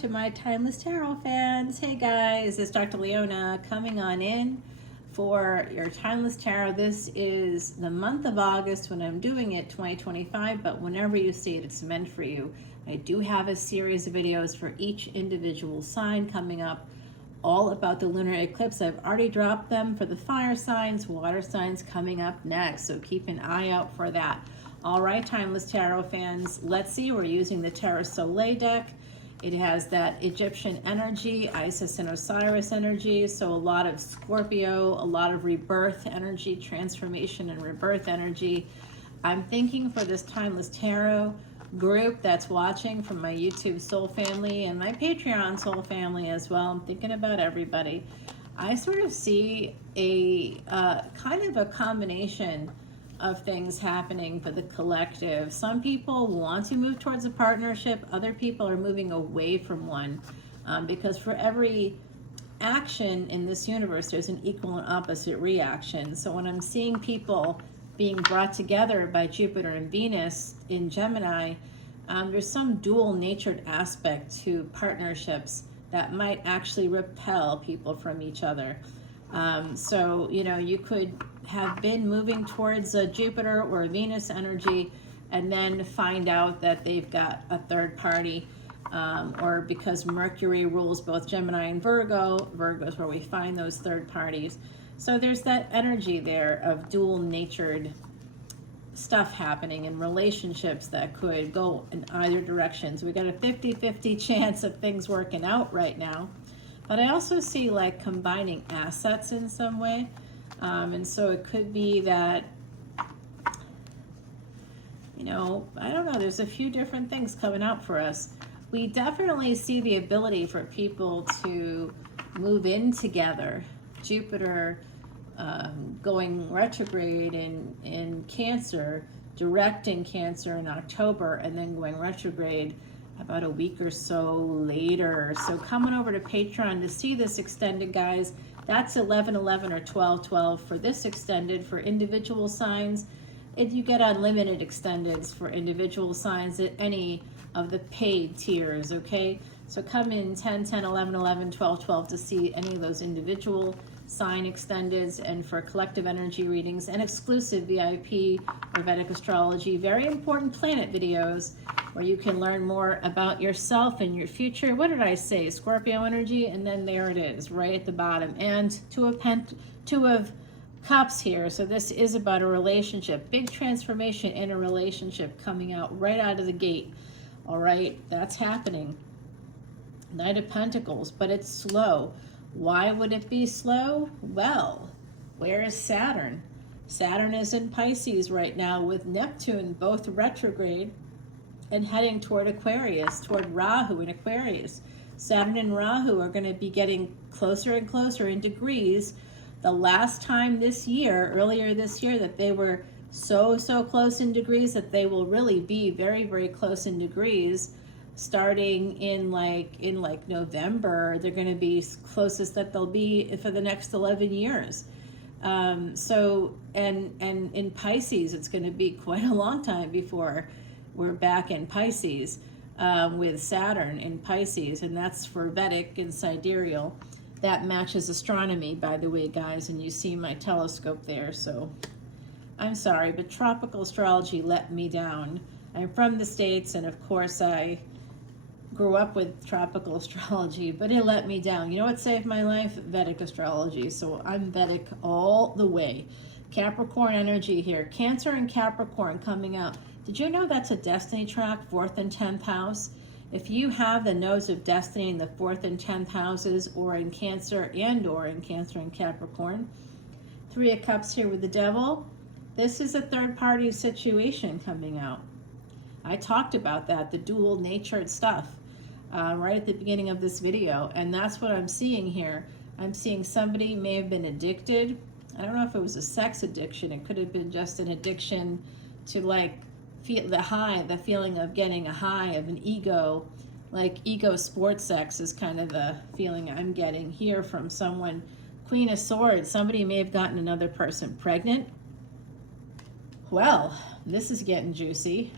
to my Timeless Tarot fans. Hey guys, it's Dr. Leona coming on in for your Timeless Tarot. This is the month of August when I'm doing it, 2025, but whenever you see it, it's meant for you. I do have a series of videos for each individual sign coming up, all about the lunar eclipse. I've already dropped them for the fire signs, water signs coming up next, so keep an eye out for that. All right, Timeless Tarot fans, let's see. We're using the Terra Soleil deck. It has that Egyptian energy, Isis and Osiris energy, so a lot of Scorpio, a lot of rebirth energy, transformation and rebirth energy. I'm thinking for this Timeless Tarot group that's watching, from my YouTube soul family and my Patreon soul family as well, I'm thinking about everybody. I sort of see a kind of a combination of things happening for the collective. Some people want to move towards a partnership, other people are moving away from one, because for every action in this universe there's an equal and opposite reaction. So when I'm seeing people being brought together by Jupiter and Venus in Gemini, there's some dual natured aspect to partnerships that might actually repel people from each other. So, you know, you could have been moving towards a Jupiter or a Venus energy and then find out that they've got a third party, or because Mercury rules both Gemini and Virgo, Virgo is where we find those third parties. So there's that energy there of dual natured stuff happening in relationships that could go in either direction. So we got a 50-50 chance of things working out right now. But I also see like combining assets in some way. And so it could be that, you know, I don't know, there's a few different things coming out for us. We definitely see the ability for people to move in together. Jupiter going retrograde in Cancer, direct in Cancer in October, and then going retrograde about a week or so later. So coming over to Patreon to see this extended, guys, that's 11/11 or 12/12 for this extended. For individual signs, you get unlimited extendeds for individual signs at any of the paid tiers, okay? So come in 10/10, 11/11, 12/12 to see any of those individual sign extendeds, and for collective energy readings and exclusive VIP or Vedic Astrology, very important planet videos where you can learn more about yourself and your future. What did I say? Scorpio energy, and then there it is right at the bottom, and Two of Cups here. So this is about a relationship, big transformation in a relationship coming out right out of the gate. All right, that's happening. Knight of Pentacles, but it's slow. Why would it be slow? Well, where is Saturn? Saturn is in Pisces right now with Neptune both retrograde and heading toward Aquarius, toward Rahu in Aquarius. Saturn and Rahu are going to be getting closer and closer in degrees. The last time this year, earlier this year, that they were so close in degrees, that they will really be very close in degrees. Starting in like November, they're going to be closest that they'll be for the next 11 years. So in Pisces, it's going to be quite a long time before we're back in Pisces, with Saturn in Pisces, and that's for Vedic and sidereal. That matches astronomy, by the way, guys, and you see my telescope there. So I'm sorry, but tropical astrology let me down. I'm from the States, and of course I grew up with tropical astrology, but it let me down. You know what saved my life? Vedic astrology. So I'm Vedic all the way. Capricorn energy here. Cancer and Capricorn coming out. Did you know that's a destiny track, 4th and 10th house? If you have the nodes of destiny in the 4th and 10th houses, or in Cancer and Capricorn. 3 of Cups here with the Devil. This is a third party situation coming out. I talked about that, the dual natured stuff, right at the beginning of this video, and that's what I'm seeing here. I'm seeing somebody may have been addicted. I don't know if it was a sex addiction. It could have been just an addiction to like feel the high, the feeling of getting a high of an ego, like ego sport sex is kind of the feeling I'm getting here from someone. Queen of Swords, somebody may have gotten another person pregnant. Well, this is getting juicy.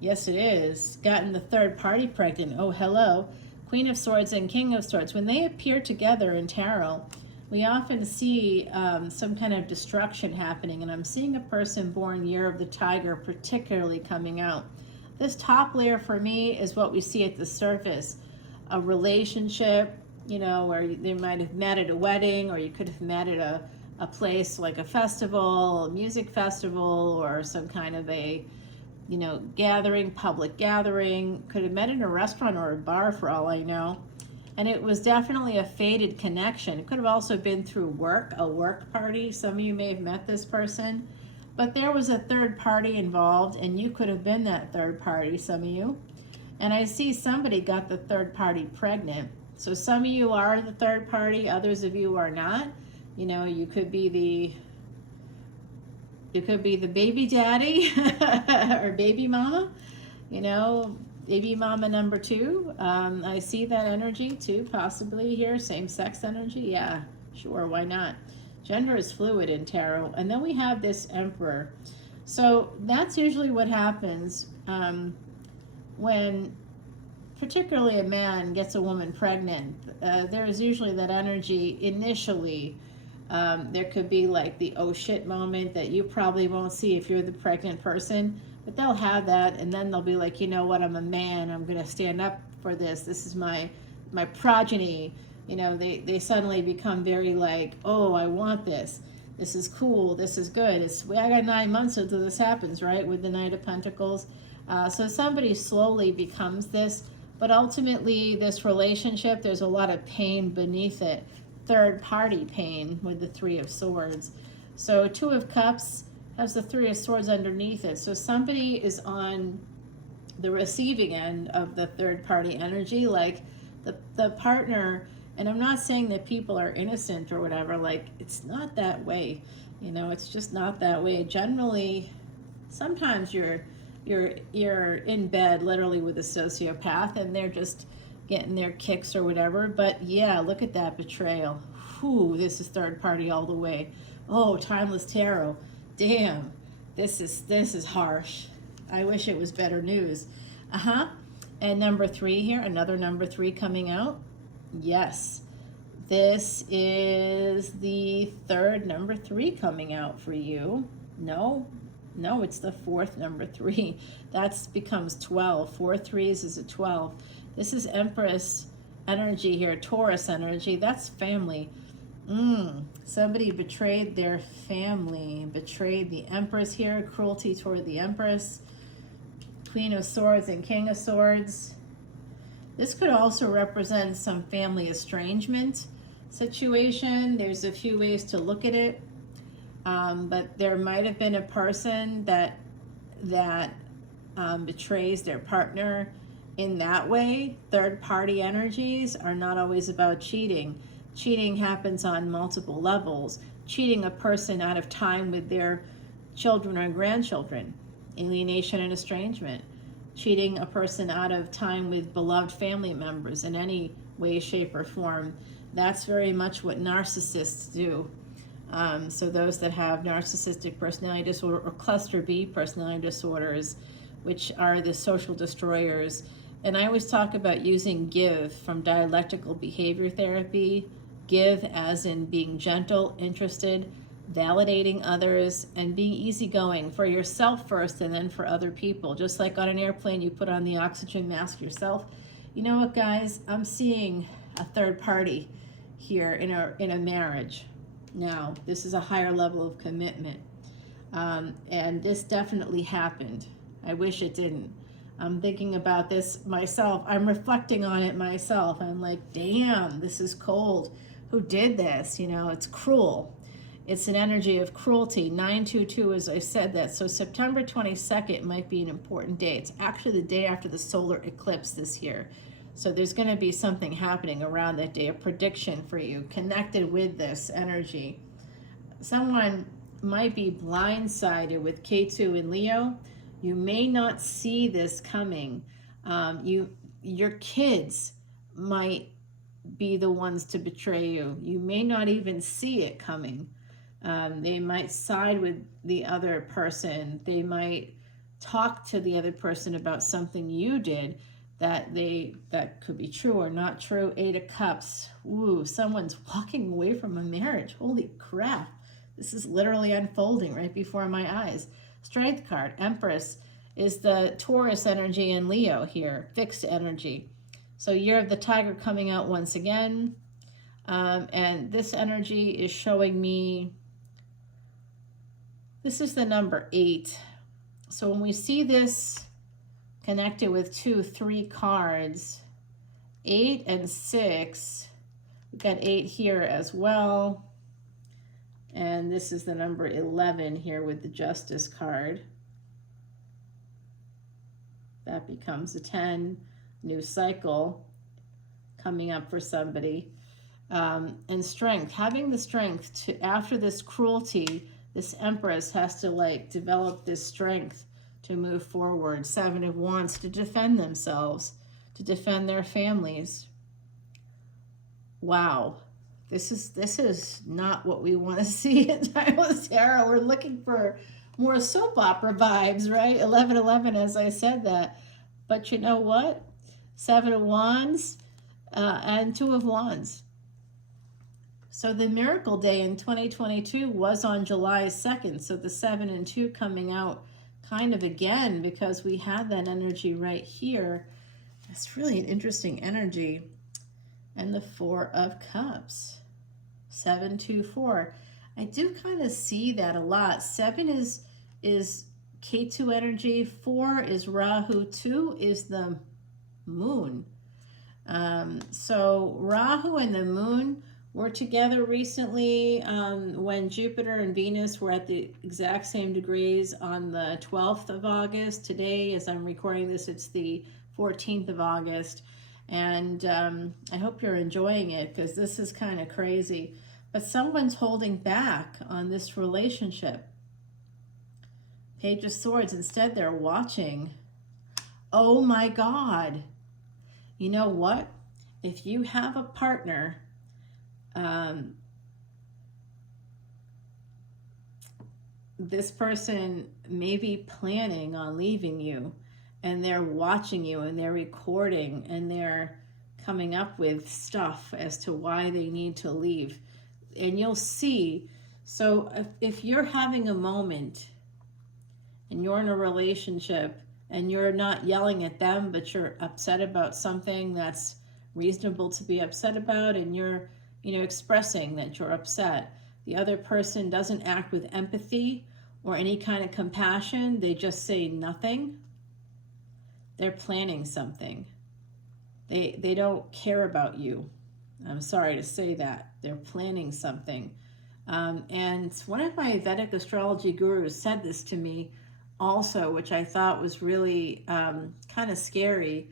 Yes, it is. Gotten the third party pregnant. Oh, hello. Queen of Swords and King of Swords. When they appear together in tarot, we often see some kind of destruction happening. And I'm seeing a person born year of the tiger particularly coming out. This top layer for me is what we see at the surface. A relationship, you know, where they might have met at a wedding, or you could have met at a place like a festival, a music festival, or some kind of a, you know, gathering, public gathering. Could have met in a restaurant or a bar for all I know. And it was definitely a fated connection. It could have also been through work, a work party. Some of you may have met this person, but there was a third party involved, and you could have been that third party, some of you. And I see somebody got the third party pregnant. So some of you are the third party, others of you are not. You know, you could be the baby daddy or baby mama, you know, baby mama number 2. I see that energy too, possibly here, same sex energy. Yeah, sure, why not? Gender is fluid in tarot. And then we have this Emperor. So that's usually what happens when particularly a man gets a woman pregnant. There is usually that energy initially. There could be like the oh shit moment that you probably won't see if you're the pregnant person, but they'll have that, and then they'll be like, you know what, I'm a man, I'm gonna stand up for this is my progeny. You know, they suddenly become very like, oh, I want this is cool, this is good. I got 9 months until this happens, right, with the Knight of Pentacles. So somebody slowly becomes this, but ultimately this relationship, there's a lot of pain beneath it. Third party pain with the 3 of Swords. So 2 of Cups has the 3 of Swords underneath it. So somebody is on the receiving end of the third party energy, like the partner. And I'm not saying that people are innocent or whatever, like it's not that way. You know, it's just not that way. Generally, sometimes you're in bed literally with a sociopath and they're just getting their kicks or whatever. But yeah, look at that betrayal. Whew, this is third party all the way. Oh, timeless tarot. Damn, this is harsh. I wish it was better news. And number 3 here, another number 3 coming out. Yes, this is the third number 3 coming out for you. No, it's the 4th number 3. That becomes 12. 4 3s is a 12. This is Empress energy here, Taurus energy. That's family. Somebody betrayed their family, betrayed the Empress here, cruelty toward the Empress. Queen of Swords and King of Swords. This could also represent some family estrangement situation. There's a few ways to look at it. But there might have been a person that betrays their partner in that way. Third party energies are not always about cheating. Cheating happens on multiple levels. Cheating a person out of time with their children or grandchildren. Alienation and estrangement. Cheating a person out of time with beloved family members in any way, shape, or form. That's very much what narcissists do. So those that have narcissistic personality disorder or cluster B personality disorders, which are the social destroyers. And I always talk about using give from dialectical behavior therapy. Give as in being gentle, interested, validating others, and being easygoing for yourself first and then for other people. Just like on an airplane, you put on the oxygen mask yourself. You know what, guys? I'm seeing a third party here in a marriage. Now, this is a higher level of commitment. And this definitely happened. I wish it didn't. I'm thinking about this myself. I'm reflecting on it myself. I'm like, damn, this is cold. Who did this? You know, it's cruel. It's an energy of cruelty. 922, as I said that. So September 22nd might be an important day. It's actually the day after the solar eclipse this year. So there's going to be something happening around that day, a prediction for you connected with this energy. Someone might be blindsided with K2 in Leo. You may not see this coming. Your kids might be the ones to betray you. You may not even see it coming. They might side with the other person. They might talk to the other person about something you did that could be true or not true. 8 of Cups. Ooh, someone's walking away from a marriage. Holy crap. This is literally unfolding right before my eyes. Strength card, Empress, is the Taurus energy in Leo here, fixed energy. So Year of the Tiger coming out once again. And this energy is showing me, this is the number 8. So when we see this connected with 2, 3 cards, 8 and 6, we've got 8 here as well. And this is the number 11 here with the Justice card. That becomes a 10, new cycle coming up for somebody. And strength, having the strength to, after this cruelty, this Empress has to like develop this strength to move forward. 7 of Wands, to defend themselves, to defend their families. Wow. This is not what we want to see in Timeless Tarot. We're looking for more soap opera vibes, right? 11-11, as I said that. But you know what? 7 of Wands and 2 of Wands. So the miracle day in 2022 was on July 2nd. So the 7 and 2 coming out kind of again because we had that energy right here. It's really an interesting energy. And the 4 of Cups. 7, 2, 4. I do kind of see that a lot. 7 is K2 energy. 4 is Rahu. 2 is the moon. So Rahu and the moon were together recently when Jupiter and Venus were at the exact same degrees on the 12th of August. Today, as I'm recording this, it's the 14th of August. And I hope you're enjoying it because this is kind of crazy. But someone's holding back on this relationship. Page of Swords, instead they're watching. Oh my God. You know what? If you have a partner, this person may be planning on leaving you, and they're watching you and they're recording and they're coming up with stuff as to why they need to leave. And you'll see, so if you're having a moment and you're in a relationship and you're not yelling at them, but you're upset about something that's reasonable to be upset about, and you're, you know, expressing that you're upset, the other person doesn't act with empathy or any kind of compassion, they just say nothing, they're planning something. They don't care about you. I'm sorry to say that. They're planning something. And one of my Vedic astrology gurus said this to me also, which I thought was really kind of scary.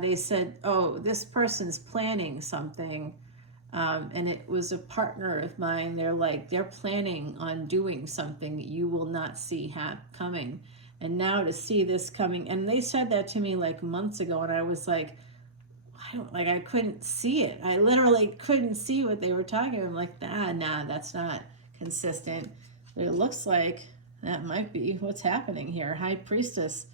They said, oh, this person's planning something. And it was a partner of mine. They're planning on doing something that you will not see coming. And now to see this coming, and they said that to me like months ago, and I was like, I couldn't see it. I literally couldn't see what they were talking about. I'm like, nah, that's not consistent. But it looks like that might be what's happening here. High Priestess.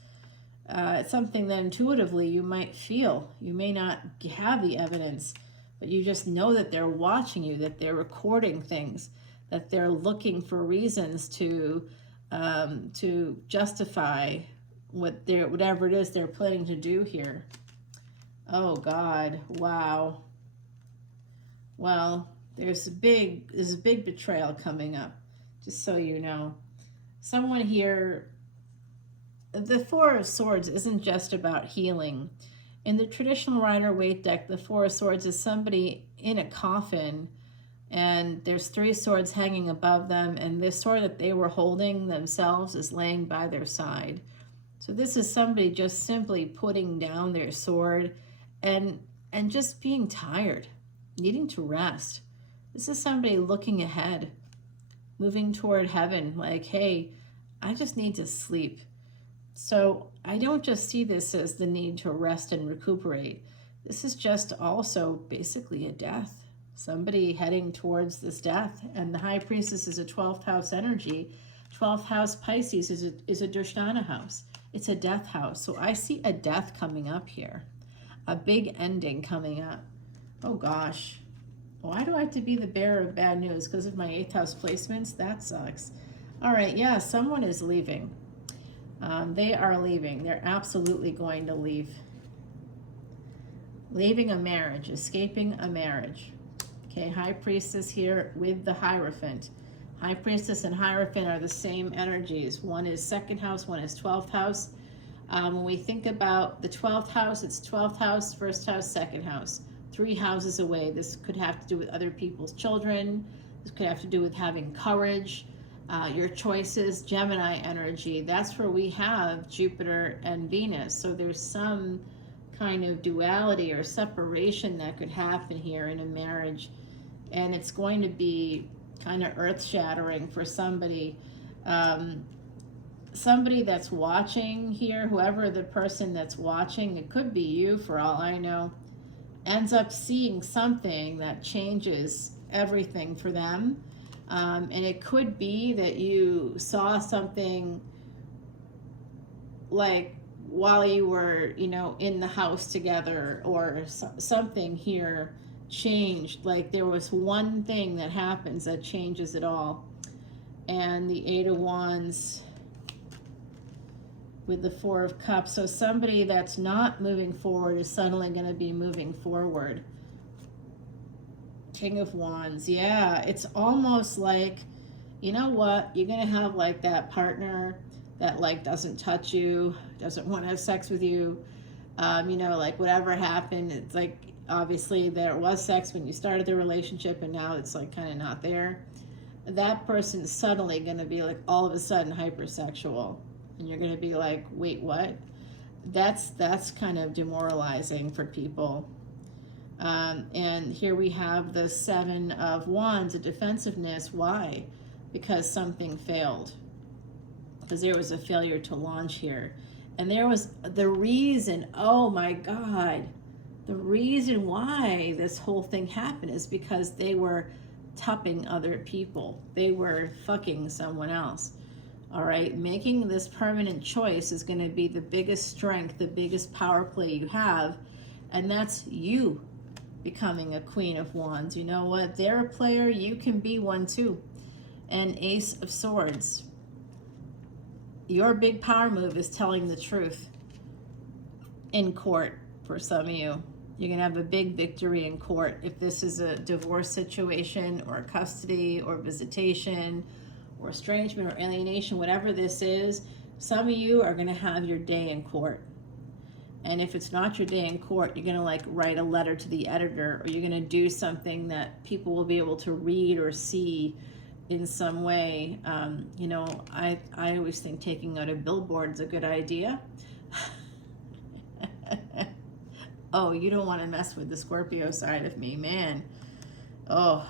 It's something that intuitively you might feel. You may not have the evidence, but you just know that they're watching you, that they're recording things, that they're looking for reasons to justify whatever it is they're planning to do here. Oh God, wow. Well, there's a big betrayal coming up, just so you know. Someone here, the 4 of Swords isn't just about healing. In the traditional Rider-Waite deck, the 4 of Swords is somebody in a coffin, and there's 3 swords hanging above them, and the sword that they were holding themselves is laying by their side. So this is somebody just simply putting down their sword and just being tired, needing to rest. This is somebody looking ahead, moving toward heaven, like, hey, I just need to sleep. So I don't just see this as the need to rest and recuperate. This is just also basically a death. Somebody heading towards this death. And the High Priestess is a 12th house energy. 12th house Pisces is a Drishtana house. It's a death house. So I see a death coming up here. A big ending coming up. Oh gosh. Why do I have to be the bearer of bad news? Because of my 8th house placements? That sucks. All right, yeah, someone is leaving. They are leaving. They're absolutely going to leave. Leaving a marriage, escaping a marriage. Okay, High Priestess here with the Hierophant. High Priestess and Hierophant are the same energies. One is 2nd house, one is 12th house. When we think about the 12th house, it's 12th house, 1st house, 2nd house. 3 houses away. This could have to do with other people's children. This could have to do with having courage, your choices, Gemini energy. That's where we have Jupiter and Venus. So there's some kind of duality or separation that could happen here in a marriage. And it's going to be kind of earth-shattering for somebody. Somebody that's watching here, whoever the person that's watching, it could be you for all I know, ends up seeing something that changes everything for them. And it could be that you saw something like while you were, you know, in the house together, or something here changed. Like there was one thing that happens that changes it all. And the 8 of Wands with the 4 of Cups. So somebody that's not moving forward is suddenly going to be moving forward. King of Wands. Yeah, it's almost like, you know what, you're going to have like that partner that like doesn't touch you, doesn't want to have sex with you. You know, like whatever happened, it's like obviously there was sex when you started the relationship and now it's like kind of not there. That person is suddenly going to be like all of a sudden hypersexual. And you're going to be like, wait, what? That's kind of demoralizing for people. And here we have the 7 of Wands, a defensiveness. Why? Because something failed. Because there was a failure to launch here. And there was the reason, oh my God, the reason why this whole thing happened is because they were tupping other people. They were fucking someone else. All right, making this permanent choice is going to be the biggest strength, the biggest power play you have, and that's you becoming a Queen of Wands. You know what? They're a player, you can be one too. And Ace of Swords. Your big power move is telling the truth in court for some of you. You're going to have a big victory in court if this is a divorce situation or custody or visitation or estrangement or alienation, whatever this is. Some of you are going to have your day in court. And if it's not your day in court, you're going to like write a letter to the editor, or you're going to do something that people will be able to read or see in some way. You know, I always think taking out a billboard is a good idea. Oh, you don't want to mess with the Scorpio side of me, man. Oh,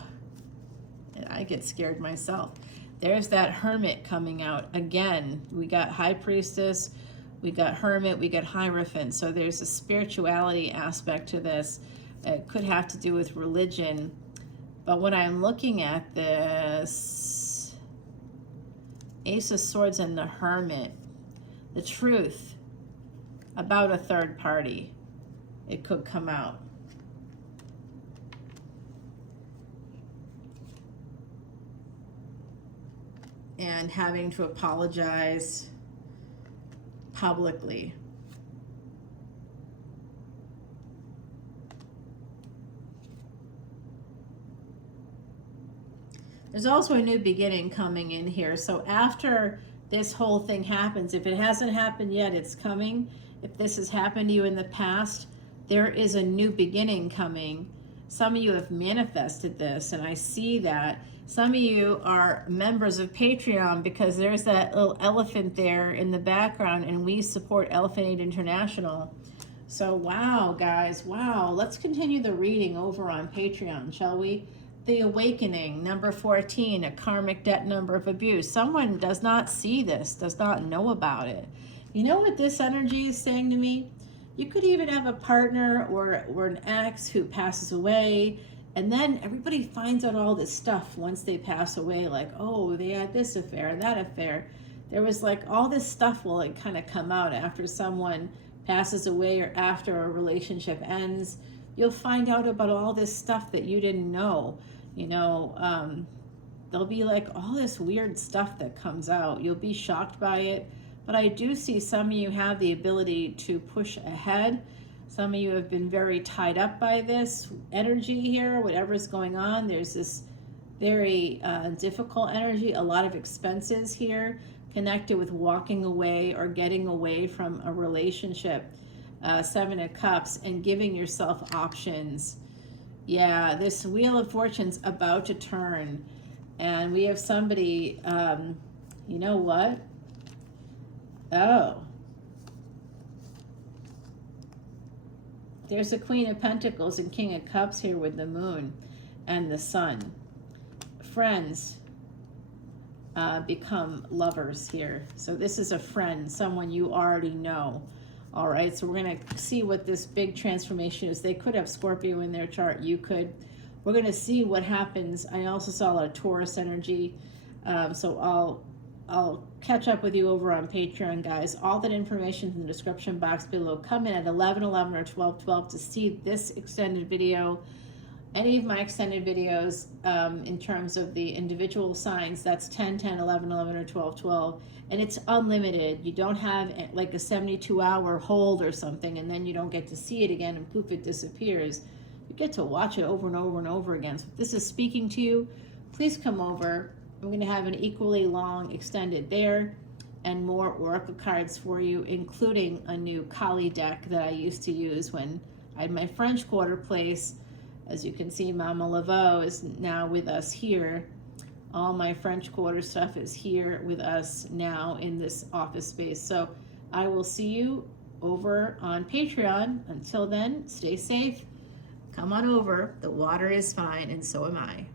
I get scared myself. There's that Hermit coming out. Again, we got High Priestess, we got Hermit, we got Hierophant. So there's a spirituality aspect to this. It could have to do with religion. But when I'm looking at this Ace of Swords and the Hermit, the truth about a third party, it could come out. And having to apologize publicly. There's also a new beginning coming in here. So after this whole thing happens, if it hasn't happened yet, it's coming. If this has happened to you in the past, there is a new beginning coming. Some of you have manifested this, and I see that. Some of you are members of Patreon because there's that little elephant there in the background, and we support Elephant Aid International. So wow, guys, wow. Let's continue the reading over on Patreon, shall we? The Awakening, number 14, a karmic debt number of abuse. Someone does not see this, does not know about it. You know what this energy is saying to me? You could even have a partner or an ex who passes away, and then everybody finds out all this stuff once they pass away, like, oh, they had this affair, that affair. There was like all this stuff will like kind of come out after someone passes away or after a relationship ends. You'll find out about all this stuff that you didn't know. You know, there'll be like all this weird stuff that comes out. You'll be shocked by it. But I do see some of you have the ability to push ahead. Some of you have been very tied up by this energy here, whatever's going on. There's this very difficult energy, a lot of expenses here connected with walking away or getting away from a relationship. Seven of Cups, and giving yourself options. Yeah, this Wheel of Fortune's about to turn. And we have somebody, you know what? Oh. There's a Queen of Pentacles and King of Cups here with the Moon and the Sun. Friends become lovers here. So this is a friend, someone you already know. All right, so we're going to see what this big transformation is. They could have Scorpio in their chart. You could. We're going to see what happens. I also saw a lot of Taurus energy. So I'll catch up with you over on Patreon, guys. All that information in the description box below. Come in at 11:11 or 12:12 to see this extended video. Any of my extended videos in terms of the individual signs, that's 10:10, 11:11, or 12:12. And it's unlimited. You don't have like a 72-hour hold or something, and then you don't get to see it again, and poof, it disappears. You get to watch it over and over and over again. So if this is speaking to you, please come over. I'm going to have an equally long extended there and more oracle cards for you, including a new Kali deck that I used to use when I had my French Quarter place. As you can see, Mama Laveau is now with us here. All my French Quarter stuff is here with us now in this office space. So I will see you over on Patreon. Until then, stay safe. Come on over. The water is fine, and so am I.